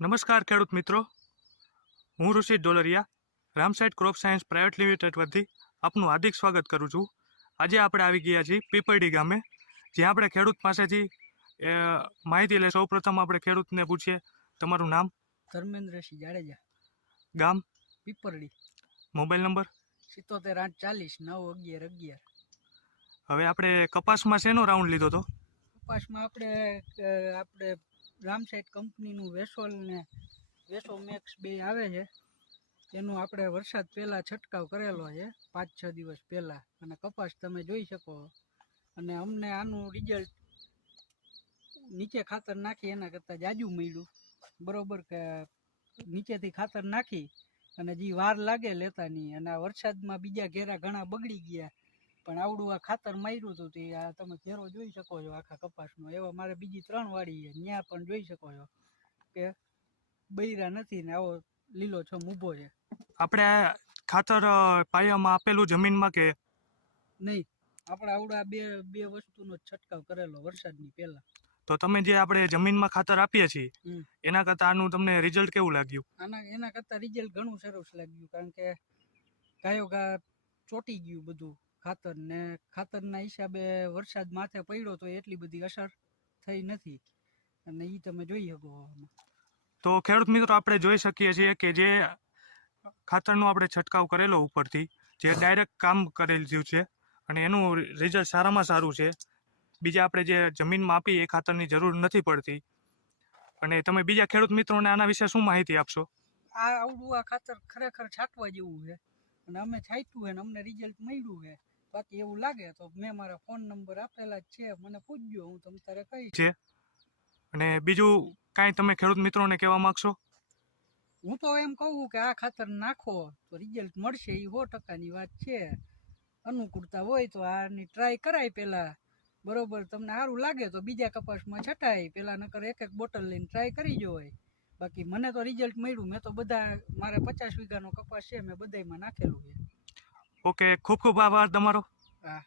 નમસ્કાર ખેડૂત મિત્રો, હું ઋષિ ડોલરિયા રામસાઇડ ક્રોપ સાયન્સ પ્રાઇવેટ લિમિટેડ વતી આપનું હાર્દિક સ્વાગત કરું છું. આજે આપણે આવી ગયા છીએ પીપરડી ગામે, જ્યાં આપણે ખેડૂત પાસેથી માહિતી લઈએ. સૌપ્રથમ આપણે ખેડૂતને પૂછીએ, તમારું નામ? ધર્મેન્દ્રસિંહ જાડેજા, ગામ? પીપરડી. Mobile number? 77 840 9 11 11. હવે આપણે કપાસમાં શેનો રાઉન્ડ લીધો હતો? કપાસમાં આપણે રામસાઇડ કંપનીનું વેસોલ ને વેસો મેક્સ 2 આવે છે, એનું આપણે વરસાદ પહેલાં છંટકાવ કરેલો છે 5-6 દિવસ પહેલાં, અને કપાસ તમે જોઈ શકો. અને અમને આનું રિઝલ્ટ નીચે ખાતર નાખી એના કરતાં જાજુ મળ્યું. બરોબર કે નીચેથી ખાતર નાખી અને જે વાર લાગે લેતાની, અને આ વરસાદમાં બીજા ઘેરા ઘણા બગડી ગયા, પણ આવડું આ ખાતર માર્યું હતું તે આ તમે ઘેરો જોઈ શકો છો આખા કપાસનો. એવા મારે બીજી 3 વાડી છે, ત્યાં પણ જોઈ શકો છો કે બૈરા નથી ને આવો લીલો છમ ઊભો છે. આપણે ખાતર પાયામાં આપેલું જમીનમાં કે નહીં? આપણે આવડા બે વસ્તુનો છંટકાવ કરેલો વરસાદની પહેલા. તો તમે જે આપણે જમીનમાં ખાતર આપીએ છીએ એના કરતાં આનું તમને રિઝલ્ટ કેવું લાગ્યું? એના કરતાં રિઝલ્ટ ઘણું સરસ લાગ્યું, કારણ કે ગાયો ઘા ચોંટી ગયું બધું ખાતર, ને ખાતરના હિસાબે વરસાદ માથે પડ્યો તો એટલી બધી અસર થઈ નથી, અને એ તમે જોઈ શકો. તો ખેડૂત મિત્રો, આપણે જોઈ શકીએ છીએ કે જે ખાતરનો આપણે છંટકાવ કરેલો ઉપરથી, જે ડાયરેક્ટ કામ કરેલું છે અને એનું રિઝલ્ટ સારામાં સારું છે. બીજા આપણે જે જમીનમાં આપી એ ખાતરની જરૂર નથી પડતી. અને તમે બીજા ખેડૂત મિત્રોને આના વિશે શું માહિતી આપશો? આવડું આ ખાતર ખરેખર છાંટવા જેવું છે, અને અમે છાંટ્યું છે ને અમને રિઝલ્ટ મળ્યું છે. બાકી એવું લાગે તો મેં મારા ફોન નંબર આપેલા જ છે, મને પૂછજો, હું તમ તારે કહીશ. છે. અને બીજું કાંઈ તમે ખેડૂત મિત્રોને કહેવા માંગશો? હું તો એમ કહું કે આ ખાતર નાખો તો રિઝલ્ટ મળશે, એ 100%ની વાત છે. અનુકૂળતા હોય તો આની ટ્રાય કરાય પહેલાં. બરોબર, તમને સારું લાગે તો બીજા કપાસમાં છટાય. પહેલાં નકર એક બોટલ લઈને ટ્રાય કરી જોવાય. બાકી મને તો રિઝલ્ટ મળ્યું. મેં તો બધા, મારે 50 વીઘાનો કપાસ છે, મેં બધામાં નાખેલું છે. ઓકે, ખૂબ ખૂબ આભાર તમારો. હા.